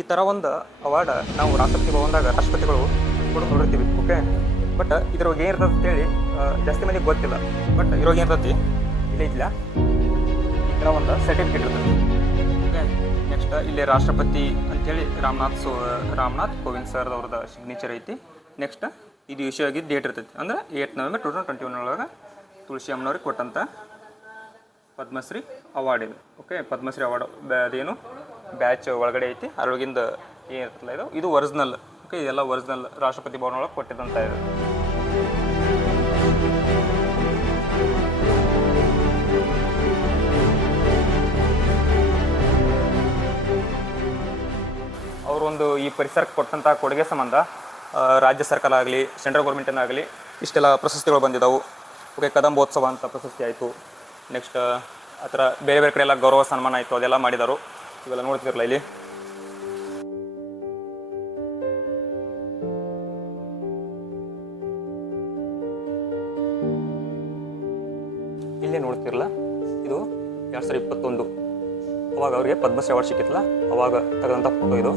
ಈ ಥರ ಒಂದು ಅವಾರ್ಡ್ ನಾವು ರಾಷ್ಟ್ರಪತಿ ಭವನದಾಗ ರಾಷ್ಟ್ರಪತಿಗಳು ಕೂಡ ನೋಡಿರ್ತೀವಿ. ಓಕೆ, ಬಟ್ ಇದ್ರೊಳಗೆ ಏನಿರ್ತದೆ ಅಂತೇಳಿ ಜಾಸ್ತಿ ಮಂದಿಗೆ ಗೊತ್ತಿಲ್ಲ. ಬಟ್ ಇರೋಗ ಏನಿರ್ತೈತಿ ಇಲ್ಲೇ ಇಲ್ಲ, ಈ ಥರ ಒಂದು ಸರ್ಟಿಫಿಕೇಟ್ ಇರ್ತದೆ. ಓಕೆ, ನೆಕ್ಸ್ಟ್ ಇಲ್ಲಿ ರಾಷ್ಟ್ರಪತಿ ಅಂತೇಳಿ ರಾಮನಾಥ್ ಕೋವಿಂದ್ ಸರ್ ಅವ್ರದ್ದು ಸಿಗ್ನೇಚರ್ ಐತಿ. ನೆಕ್ಸ್ಟ್ ಇದು ಇಶ್ಯೂ ಆಗಿದ್ದು ಡೇಟ್ ಇರ್ತೈತಿ, ಅಂದ್ರೆ 8 ನವೆಂಬರ್ 2021 ಒಳಗೆ ತುಳಸಿ ಅಮ್ಮನವ್ರಿಗೆ ಕೊಟ್ಟಂಥ ಪದ್ಮಶ್ರೀ ಅವಾರ್ಡ್ ಇದು. ಓಕೆ, ಪದ್ಮಶ್ರೀ ಅವಾರ್ಡ್ ಅದೇನು ಬ್ಯಾಚ್ ಒಳಗಡೆ ಐತಿ, ಅದ್ರೊಳಗಿಂದ ಏನಿರ್ತಲ್ಲ ಇದು ಒರಿಜಿನಲ್. ಓಕೆ, ಇದೆಲ್ಲ ಒರಿಜಿನಲ್ ರಾಷ್ಟ್ರಪತಿ ಭವನ ಒಳಗೆ ಕೊಟ್ಟಿದ್ದಂಥ ಇದು. ಅವರೊಂದು ಈ ಪರಿಸರಕ್ಕೆ ಕೊಟ್ಟಂಥ ಕೊಡುಗೆ ಸಂಬಂಧ ರಾಜ್ಯ ಸರ್ಕಾರ ಆಗಲಿ ಸೆಂಟ್ರಲ್ ಗೌರ್ಮೆಂಟಿನಾಗಲಿ ಇಷ್ಟೆಲ್ಲ ಪ್ರಶಸ್ತಿಗಳು ಬಂದಿದ್ದಾವೆ. ಓಕೆ, ಕದಂಬೋತ್ಸವ ಅಂತ ಪ್ರಶಸ್ತಿ ಆಯಿತು. ನೆಕ್ಸ್ಟ್ ಆ ಥರ ಬೇರೆ ಬೇರೆ ಕಡೆ ಎಲ್ಲ ಗೌರವ ಸನ್ಮಾನ ಆಯಿತು, ಅದೆಲ್ಲ ಮಾಡಿದರು. ಇವೆಲ್ಲ ನೋಡ್ತಿರಲ್ಲ ಇಲ್ಲಿ. ಇಲ್ಲೇ ನೋಡ್ತಿರಲ್ಲ, ಇದು 2021 ಅವಾಗ ಅವ್ರಿಗೆ ಪದ್ಮಶ್ರೀ ಅವಾರ್ಡ್ ಸಿಕ್ಕಿತ್ತಲ್ಲ, ಅವಾಗ ತೆಗೆದಂಥ ಫೋಟೋ ಇದು.